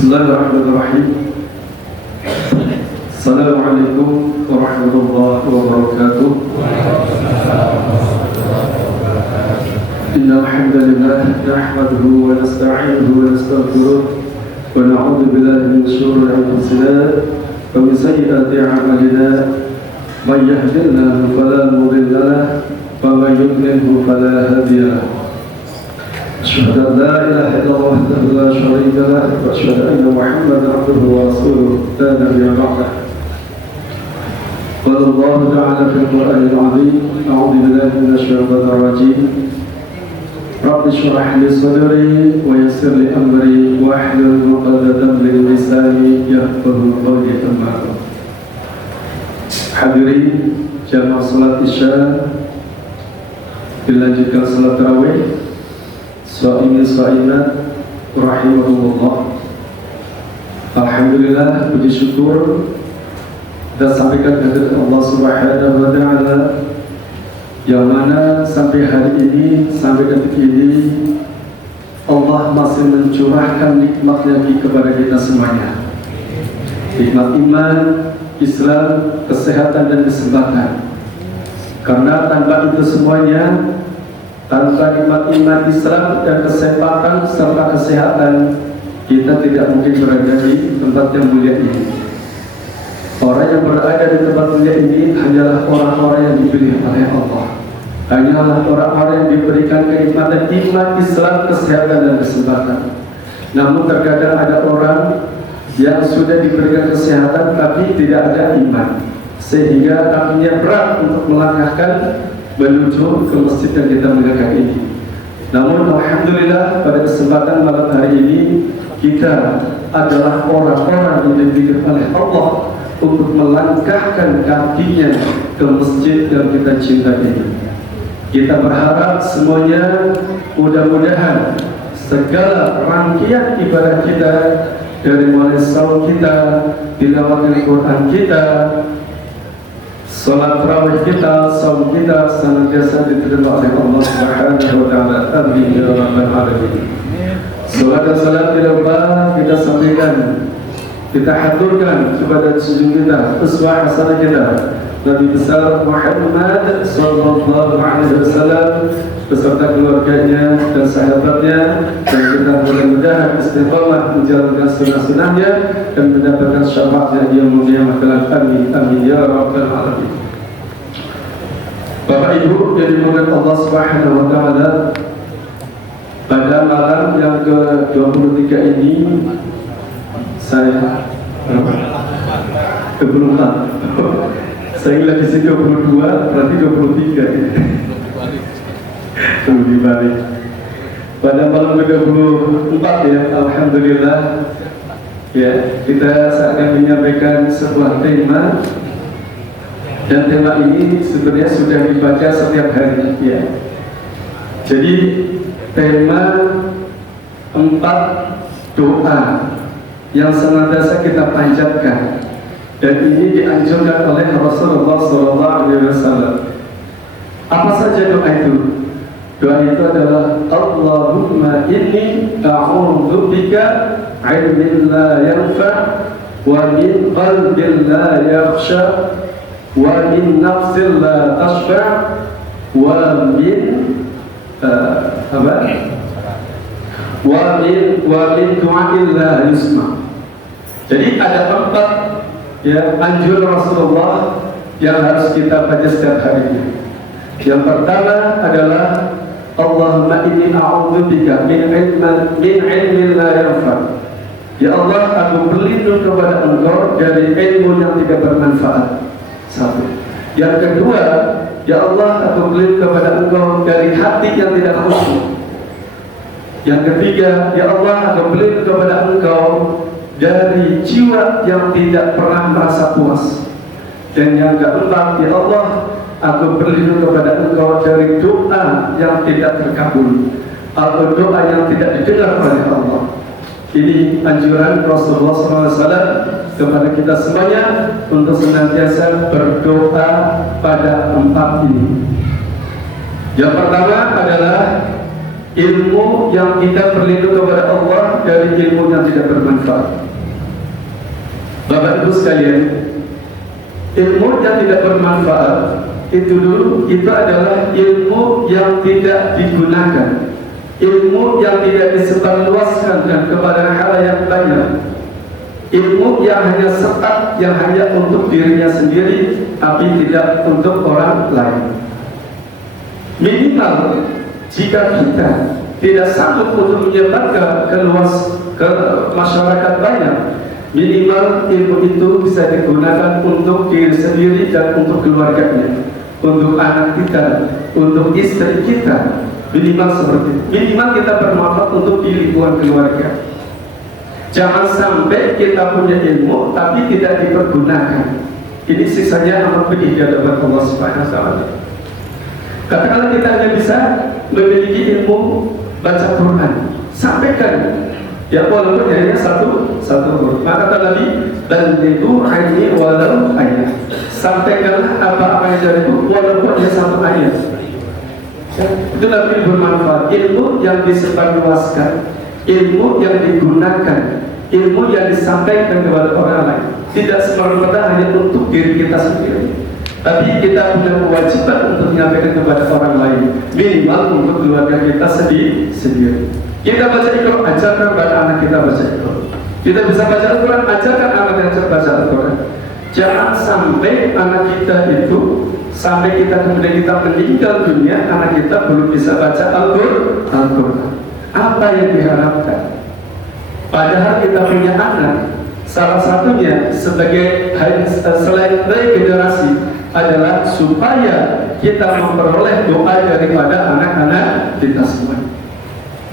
Bismillahirrahmanirrahim. Assalamualaikum warahmatullahi wabarakatuh. Innal hamdalillah nahmaduhu wa nasta'inuhu wa nastaghfiruh wa na'udzu billahi min shururi anfusina wa min sayyiati a'malina. May yahdihillahu fala mudilla lahu wa may yudlilhu fala hadiya lahu. أشهد أن لا إله إلا الله وحده لا شريك له وأشهد أن محمدا عبده ورسوله لا نبي بعده. قال الله تعالى في القرآن العظيم أعوذ بالله من الشيطان الرجيم رب اشرح لي صدري ويسر لي أمري واحلل عقدة من لساني يفقهوا قولي أما بعد. Hadirin jamaah salat Isya, dilanjutkan salat tarawih. Suami suaimat rahimahullah. Alhamdulillah, puji syukur dan sampaikan kehadirat Allah Subhanahu wa taala yang mana sampai hari ini, sampai detik ini Allah masih mencurahkan nikmat-Nya kepada kita semuanya. Nikmat iman, Islam, kesehatan dan kesempatan. Karena tanpa itu semuanya, tanpa nikmat iman, Islam dan kesempatan serta kesehatan, kita tidak mungkin berada di tempat yang mulia ini. Orang yang berada di tempat mulia ini hanyalah orang-orang yang dipilih oleh Allah. Hanyalah orang-orang yang diberikan kenikmatan iman, Islam, kesehatan dan kesempatan. Namun terkadang ada orang yang sudah diberikan kesehatan tapi tidak ada iman, sehingga kakinya berat untuk melangkahkan menuju ke masjid yang kita muliakan ini. Namun alhamdulillah pada kesempatan malam hari ini kita adalah orang-orang yang dipilih oleh Allah untuk melangkahkan kakinya ke masjid yang kita cintai ini. Kita berharap semuanya mudah-mudahan segala rangkaian ibadah kita, dari mulai saum kita, tilawah Al-Quran kita, salat tarawih kita, saum kita senantiasa diterima oleh Allah Subhanahu wa taala. Amin ya rabbal alamin. Salat dan salam tidak lupa kita sampaikan, kita haturkan kepada junjungan kita, uswah hasanah kita, Nabi besar Muhammad sallallahu alaihi wasallam beserta keluarganya dan sahabatnya, dan kita mudah-mudahan istiqamah menjalankan sunnah-sunnahnya dan mendapatkan syafaatnya yang mulia. Amin amin ya rabbal alamin. Bapak Ibu yang dimuliakan Allah Subhanahu wa taala, pada malam yang ke-23 ini saya saya lagi sini 22, berarti 23 lebih balik. Pada malam ke-24 ya, alhamdulillah ya, kita akan menyampaikan sebuah tema, dan tema ini sebenarnya sudah dibaca setiap hari ya. Jadi tema 4 doa yang senantiasa kita panjatkan, dan ini dianjurkan oleh Rasulullah SAW. Apa saja doa itu? Doa itu adalah Allahumma inni a'udzubika ilmin la yanfa' wa min qalbin la yakhsha wa min nafsin la tashba' wa min du'ain la yusma'. Jadi ada 4 ya anjuran Rasulullah yang harus kita baca setiap harinya. Yang pertama adalah Allahumma inni a'udzubika min ilmin la yanfa'. Ya Allah, aku berlindung kepada Engkau dari ilmu yang tidak bermanfaat. Satu. Yang kedua, ya Allah, aku berlindung kepada Engkau dari hati yang tidak khusyuk. Yang ketiga, ya Allah, aku berlindung kepada Engkau dari jiwa yang tidak pernah merasa puas. Dan yang keempat, ya Allah, aku berlindung kepada Engkau dari doa yang tidak terkabul atau doa yang tidak didengar oleh Allah. Ini anjuran Rasulullah SAW kepada kita semuanya untuk senantiasa berdoa pada 4 ini. Yang pertama adalah ilmu yang kita berlindung kepada Allah dari ilmu yang tidak bermanfaat. Bapak Ibu sekalian, ilmu yang tidak bermanfaat itu adalah ilmu yang tidak digunakan, ilmu yang tidak disebarluaskan dan kepada halayak banyak, ilmu yang hanya sekat, yang hanya untuk dirinya sendiri, tapi tidak untuk orang lain. Minimal jika kita tidak sanggup untuk menyebarkan ke masyarakat banyak, minimal ilmu itu bisa digunakan untuk diri sendiri dan untuk keluarganya, untuk anak kita, untuk istri kita. Minimal seperti itu. Minimal kita bermanfaat untuk di lingkungan keluarga. Jangan sampai kita punya ilmu tapi tidak dipergunakan. Ini sisanya amat pedih di hadapan Allah Subhanahu wa taala. Katakanlah kita hanya bisa memiliki ilmu baca Quran, sampaikan, ya walaupun hanya satu huruf. Maka kata Nabi, "Balighu anni walau ayat." Sampaikanlah apa-apa yang dariku walaupun hanya satu ayat. Itu lebih bermanfaat. Ilmu yang disebarluaskan, ilmu yang digunakan, ilmu yang disampaikan kepada orang lain, tidak semata-mata hanya untuk diri kita sendiri, tapi kita punya kewajiban untuk menyampaikan kepada orang lain, minimal untuk keluarga kita sendiri. Kita baca Al-Quran, ajarkan kepada anak kita baca Al-Quran. Kita bisa baca Al-Quran, ajarkan anak kita baca Al-Quran. Jangan sampai anak kita itu, sampai kita kemudian kita meninggal dunia, anak kita belum bisa baca Al-Quran. Apa yang diharapkan? Padahal kita punya anak, salah satunya sebagai selain dari generasi adalah supaya kita memperoleh doa daripada anak-anak kita semua.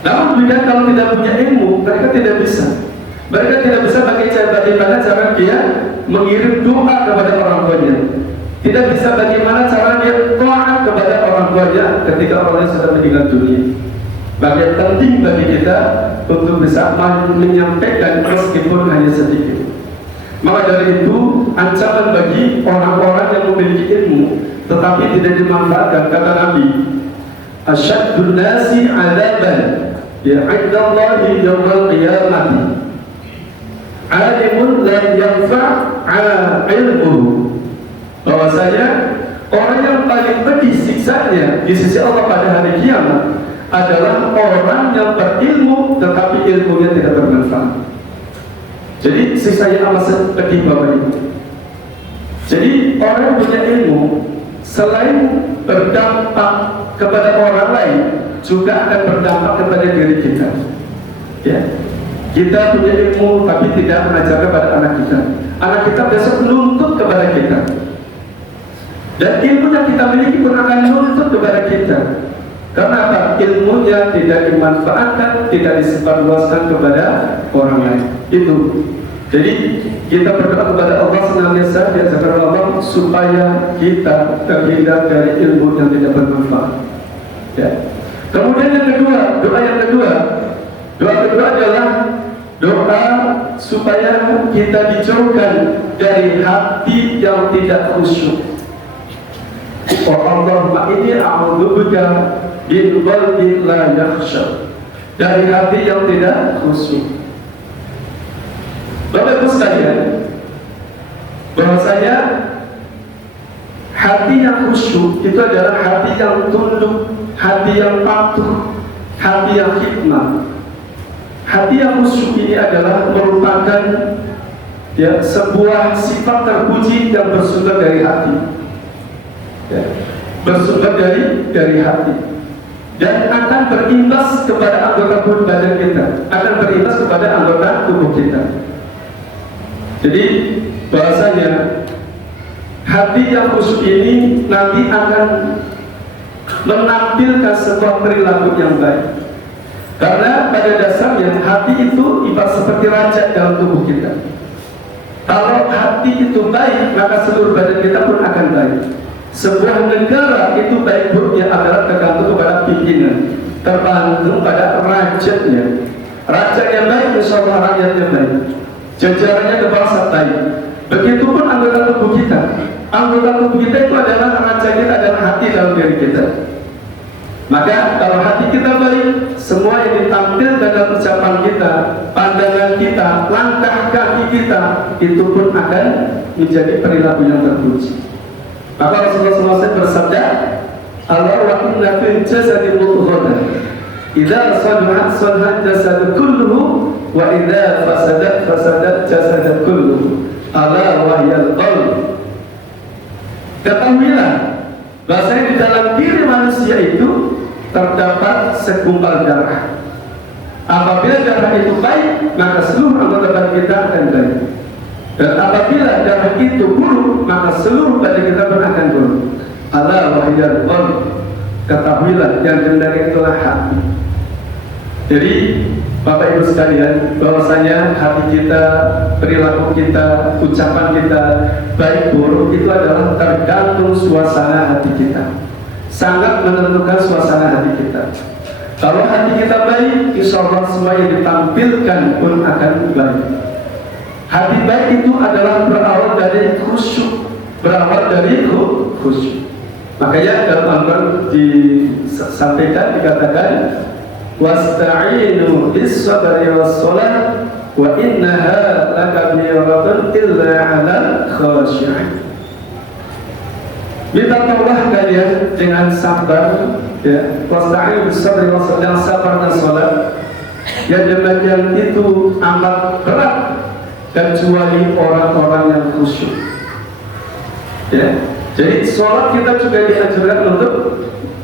Namun demikian kalau tidak punya ilmu, mereka tidak bisa. Mereka tidak bisa bagaimana cara dia mengirim doa kepada orang tuanya. Tidak bisa bagaimana cara dia taat kepada orang tuanya ketika orangnya sudah meninggal dunia. Bagian penting bagi kita untuk bisa menyampaikan meskipun hanya sedikit. Maka dari itu ancaman bagi orang-orang yang memiliki ilmu tetapi tidak dimanfaatkan, kata Nabi, asyaddun nasi adaban ya indallahi yawmal qiyamati alimun la yanfa' ilmuhu. Bahwasanya orang yang paling pedih siksanya di sisi Allah pada hari kiamat adalah orang yang berilmu tetapi ilmunya tidak bermanfaat. Jadi sisanya amat pedih Bapak Ibu. Jadi orang yang punya ilmu selain berdampak kepada orang lain juga akan berdampak kepada diri kita. Ya, kita punya ilmu tapi tidak mengajarkan kepada anak kita. Anak kita besok menuntut kepada kita. Dan ilmu yang kita miliki pun akan menuntut kepada kita. Karena apa? Ilmunya tidak dimanfaatkan, tidak disebarluaskan kepada orang lain. Itu. Jadi kita berdoa kepada Allah senantiasa diajarkan Allah supaya kita terhindar dari ilmu yang tidak bermanfaat. Ya. Kemudian yang kedua, doa kedua adalah doa supaya kita dijauhkan dari hati yang tidak khusyuk. Oh Allahumma inni a'udzubika min qalbin la yakhsha, dari hati yang tidak khusyuk. Bapak Ibu sekalian, bahwasanya hati yang khusyuk itu adalah hati yang tunduk, hati yang patuh, hati yang hikmah. Hati yang khusyuk ini adalah merupakan ya, sebuah sifat terpuji yang bersumber dari hati. Ya, bersumber dari hati dan akan berimbas kepada anggota tubuh badan kita, akan berimbas kepada anggota tubuh kita. Jadi bahasanya hati yang khusyuk ini nanti akan menampilkan sebuah perilaku yang baik. Karena pada dasarnya hati itu ibarat seperti raja dalam tubuh kita. Kalau hati itu baik, maka seluruh badan kita pun akan baik. Sebuah negara itu baik buruknya adalah tergantung kepada pimpinan, tergantung pada rajanya. Raja yang baik, insya Allah rakyatnya baik. Jajarannya kebangsa baik. Begitupun anggota tubuh kita. Anggota tubuh kita itu adalah raja kita, adalah hati dalam diri kita. Maka kalau hati kita baik, semua yang ditampilkan dalam ucapan kita, pandangan kita, langkah kaki kita, itu pun akan menjadi perilaku yang terpuji. Maka Rasulullah SAW bersabda, Allah wa inna fil jasadi mudghah, idza salahat salahat jasadu kulluhu wa idza fasadat fasadat jasadu kulluhu, ala wa hiyal qalb. Ketahuilah bahwasanya di dalam diri manusia itu terdapat segumpal darah. Apabila darah itu baik, maka seluruh anggota badan kita akan baik. Dan apabila darah itu buruk, maka seluruh badan kita pun akan buruk. Ala wa hiyal qalb. Ketahuilah yang kendali itulah hati. Jadi Bapak Ibu sekalian, bahwasanya hati kita, perilaku kita, ucapan kita, baik buruk itu adalah tergantung suasana hati kita. Sangat menentukan suasana hati kita. Kalau hati kita baik, insya Allah semua yang ditampilkan pun akan baik. Hati baik itu adalah berawal dari khusyuk, berawal dari khusyuk. Makanya dalam Al-Quran disampaikan, dikatakan, wasta'inu bis-sabri was-shalah wa innaha lakabiratun illa 'alal khashi'in. Minta tolong kalian dengan sabar, ya. Wasta'inu bis-sabri was-shalah, sabar dan salat. Yang demikian itu amat berat kecuali orang-orang yang khusyuk. Ya. Jadi sholat kita juga dianjurkan untuk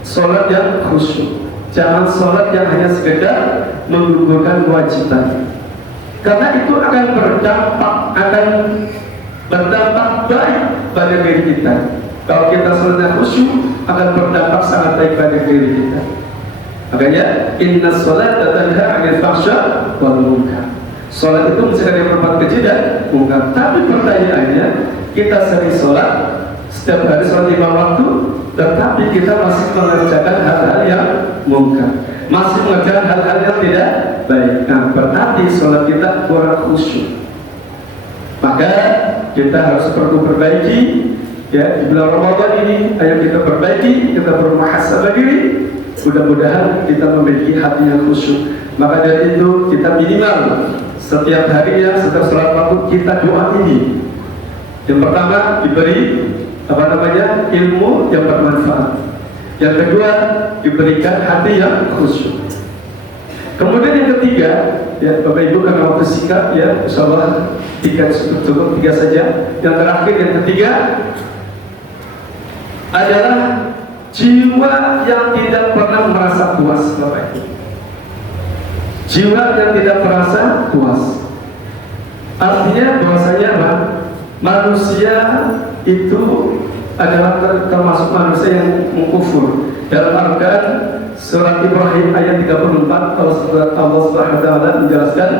sholat yang khusyuk. Jangan sholat yang hanya sekedar menggugurkan kewajiban. Karena itu akan berdampak baik pada diri kita. Kalau kita sholatnya khusyuk, akan berdampak sangat baik pada diri kita. Makanya inna sholata tanha 'anil fahsya' wal munkar. Sholat itu mencegah dari perbuatan keji dan munkar. Tapi pertanyaannya, kita sering sholat, setiap hari sholat 5 waktu, tetapi kita masih mengerjakan hal-hal yang munkar, masih mengerjakan hal-hal yang tidak baik. Nah, berarti sholat kita kurang khusyuk. Maka kita harus perlu perbaiki, ya, di bulan Ramadan ini. Ayo kita perbaiki, kita bermuhasabah diri. Mudah-mudahan kita memiliki hati yang khusyuk. Maka dari itu kita minimal setiap harinya, setiap sholat waktu kita doa ini. Yang pertama, diberi ilmu yang bermanfaat. Yang kedua, diberikan hati yang khusyuk. Kemudian yang ketiga, ya Bapak Ibu, karena waktu singkat, ya insyaallah cukup 3 saja. Yang terakhir, yang ketiga adalah jiwa yang tidak pernah merasa puas, Bapak Ibu. Jiwa yang tidak merasa puas. Artinya bahwasanya manusia itu adalah termasuk manusia yang mengkufur. Dalam Al-Quran surat Ibrahim ayat 34, Allah Subhanahu wa taala menjelaskan,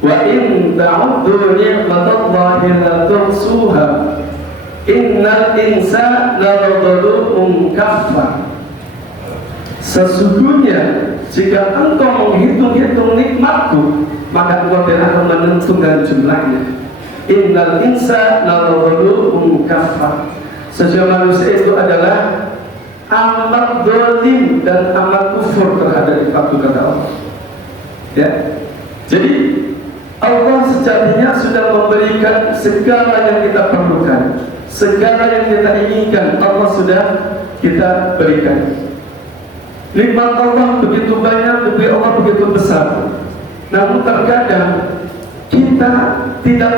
wa in ta'uddu ni'matallahi la tuhsuha innal insana ladzalumun kafar. Sesungguhnya jika engkau menghitung-hitung nikmatku, maka engkau tidak akan menentukan jumlahnya. Innal insana ladzalumun kafar. Sesungguhnya manusia itu adalah amat zalim dan amat kufur terhadap nikmat kata Allah. Ya. Jadi Allah sejatinya sudah memberikan segala yang kita perlukan, segala yang kita inginkan Allah sudah kita berikan. Nikmat Allah begitu banyak, nikmat Allah begitu besar. Namun terkadang kita tidak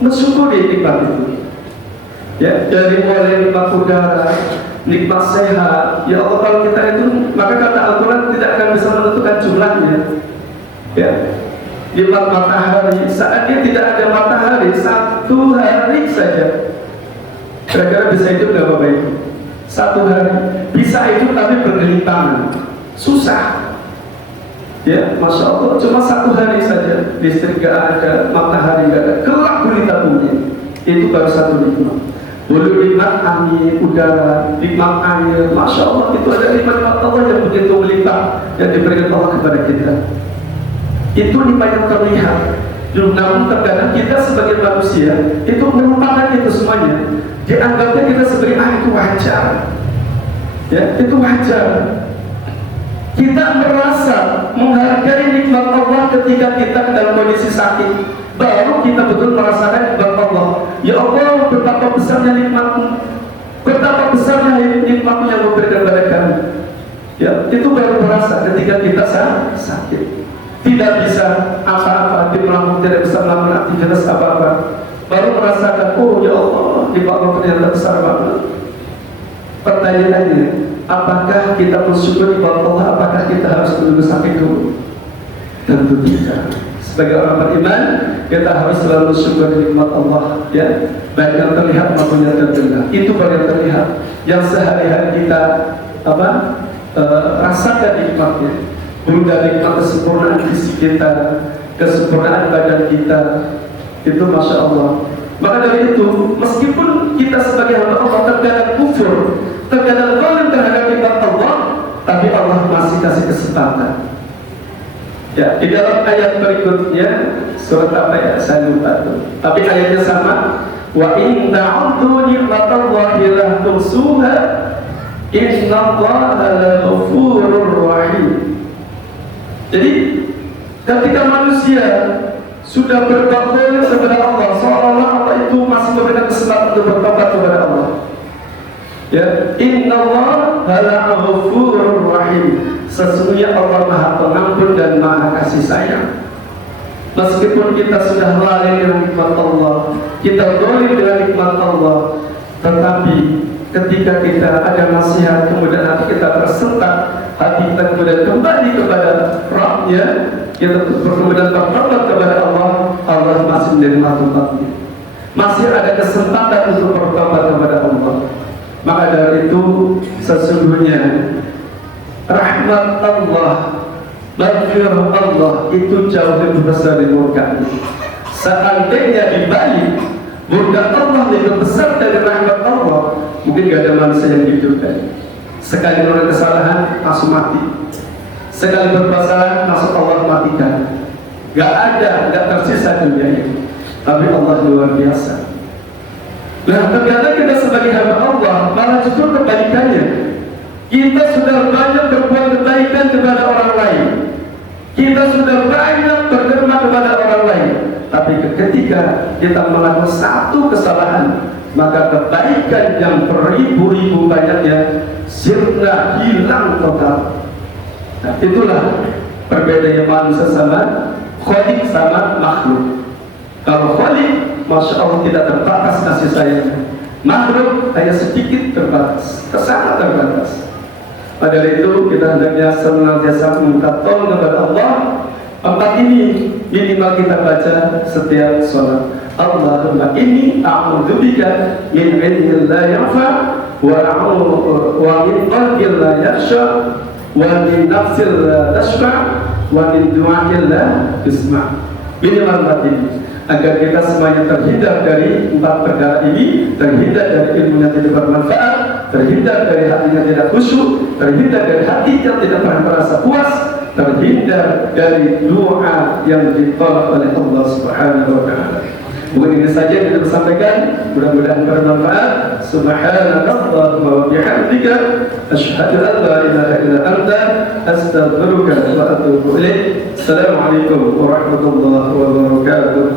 mensyukuri nikmat itu. Ya, dari mulai nikmat udara, nikmat sehat, ya Allah, kalau kita itu, maka kata Al-Quran tidak akan bisa menentukan jumlahnya. Ya, nikmat matahari, saat dia tidak ada matahari, 1 hari saja, kira-kira bisa hidup nggak Bapak Ibu? 1 hari bisa hidup tapi bergelimpangan, susah. Ya, Masya Allah, cuma 1 hari saja, listrik gak ada, matahari gak ada, gelap gulita bumi, itu baru 1 nikmat. Boleh nikmat angin, udara, nikmat air, Masya Allah, itu ada nikmat Allah yang begitu melimpah yang diberikan Allah kepada kita. Itu nikmat yang terlihat. Namun terkadang kita sebagai manusia itu melupakan itu semuanya. Dianggapnya kita sebagai itu wajar. Ya, itu wajar. Kita merasa menghargai nikmat Allah ketika kita dalam kondisi sakit. Baru kita betul merasakan nikmat Allah. Ya Allah, betapa besarnya nikmat-Mu, betapa besarnya nikmat-Mu yang memberikan kepada kami. Ya, itu baru terasa ketika kita sakit. Tidak bisa apa-apa, tidak bisa melakukan aktivitas apa-apa. Baru merasakan, oh ya Allah, nikmat Allah ternyata besar banget. Pertanyaannya, apakah kita bersyukur kepada Allah? Apakah kita harus menunggu sampai dulu? Tentu tidak. Sebagai orang beriman, kita harus selalu bersyukur nikmat Allah, ya, baik yang terlihat maupun yang terdengar. Itu baru yang terlihat, yang sehari-hari kita rasakan nikmatnya. Berupa nikmat kesempurnaan fisik kita, kesempurnaan badan kita, itu masya Allah. Maka dari itu, meskipun kita sebagai hamba Allah terkadang kufur, terkadang zalim terhadap nikmat Allah, tapi Allah masih kasih kesempatan. Ya, di dalam ayat berikutnya surat apa ya? Saya lupa tuh. Tapi ayatnya sama. Wa in ta'uddu ni'matallahi la tuhsuha innallaha laghafurur rahim. Jadi ketika manusia sudah berbuat zalim kepada Allah, seolah-olah Allah itu masih memberikan kesempatan untuk bertobat kepada Allah. Ya, innallaha laghafurur rahim. Sesungguhnya Allah Maha Pengampun dan Maha Kasih Sayang. Meskipun kita sudah lalai dengan nikmat Allah, kita zalim dengan nikmat Allah, tetapi ketika kita ada nasihat, kemudian hati kita tersentak, hati kita kemudian kembali kepada Rabb-Nya, kita kemudian bertobat kepada Allah, Allah masih menerima tobatnya. Masih ada kesempatan untuk bertobat kepada Allah. Maka dari itu sesungguhnya rahmat Allah, maghfirah Allah itu jauh lebih besar dari murka. Seandainya dibalik murka Allah lebih besar dari rahmat Allah, mungkin gak ada manusia yang hidup kan. Sekali melakukan kesalahan langsung mati, sekali berbuat salah langsung Allah matikan. Gak tersisa dunia ini. Tapi Allah luar biasa. Nah, ternyata kita sebagai hamba Allah malah justru kebalikannya. Kita sudah banyak berbuat kebaikan kepada orang lain, kita sudah banyak berderma kepada orang lain, tapi ketika kita melakukan satu kesalahan, maka kebaikan yang beribu-ribu banyaknya sirna hilang total. Nah, itulah perbedaannya manusia sama khalik sama makhluk. Kalau khalik, masya Allah tidak terbatas kasih sayangnya. Makhluk hanya sedikit terbatas, sangat terbatas. Pada itu kita hendaknya senantiasa meminta tolong kepada Allah. Empat ini minimal kita baca setiap sholat. Allahumma inni a'udzubika min ilmin la yanfa wa min qalbin la yakhsha wa min nafsin la tashfa wa min du'ain la tusma. Minimal empat ini, agar kita semuanya terhindar dari empat perkara ini, terhindar dari ilmu yang tidak bermanfaat, terhindar dari hati yang tidak khusyuk, terhindar dari hati yang tidak pernah merasa puas, terhindar dari doa yang ditolak oleh Allah Subhanahu wa Ta'ala. Mungkin ini saja yang kita sampaikan, mudah-mudahan bermanfaat. Subhanallahumma wa bihamdika asyhadu an la ilaha illa anta astaghfiruka wa atubu ilaik. Assalamualaikum warahmatullahi wabarakatuh.